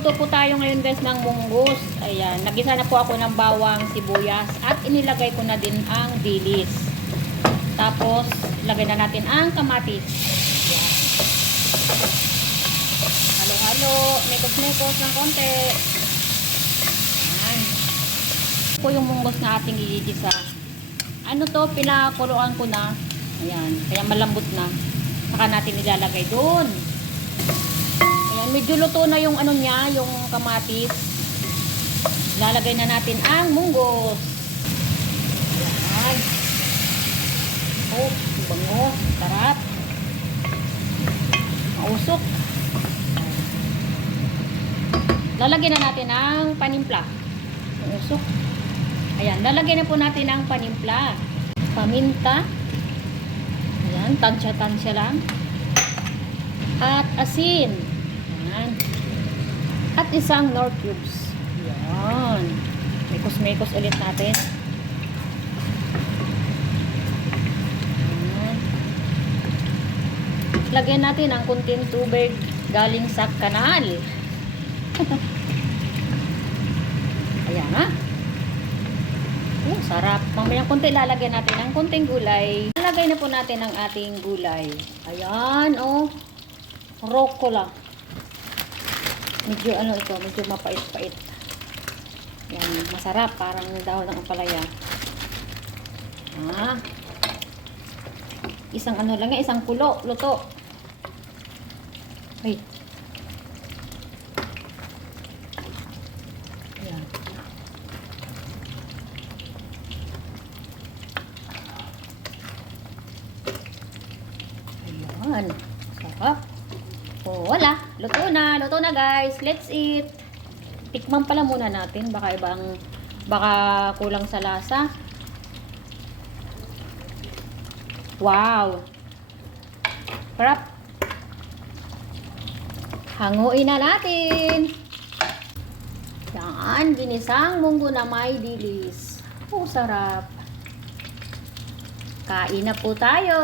Magluluto po tayo ngayon guys ng munggos. Ayan, nagisa na po ako ng bawang, sibuyas at inilagay ko na din ang dilis. Tapos, lagay na natin ang kamatis. Ayan. Halo-halo, mekos-mekos ng konti. Ayan. Ito po yung munggos na ating gigisa. Ano to, pinakuluan ko na. Ayan, kaya malambot na. Saka natin ilalagay doon. Ayan, medyo luto na yung ano niya, yung kamatis. Lalagay na natin ang munggos. Ayan. Oh, bango, sarap. Mausok. Lalagyan na natin ang panimpla. Mausok. Ayan, lalagyan na po natin ang panimpla. Paminta. Ayan, tansya-tansya lang. At asin. Ayan. At isang Knorr cubes. Ayan. Mekos-mekos ulit natin. Ayan. Lagyan natin ang kunting tubig galing sa kanal. Ayan ha. Sarap. Mamayang konti lalagyan natin ang konting gulay. Lalagay na po natin ang ating gulay. Ayan, oh. Rucola. Medyo ano ito, medyo mapait-pait. Yan, masarap. Parang dahon ng ampalaya. Ah. Isang ano lang yan, isang kulo, luto. Ay. Yan. Ayan. Sarap. Oh, wala. Luto na. Luto na, guys. Let's eat. Tikman pala muna natin. Baka kulang sa lasa. Wow. Sarap. Hanguin na natin. Yan. Ginisang munggo na may dilis. Oh, sarap. Kain na po tayo.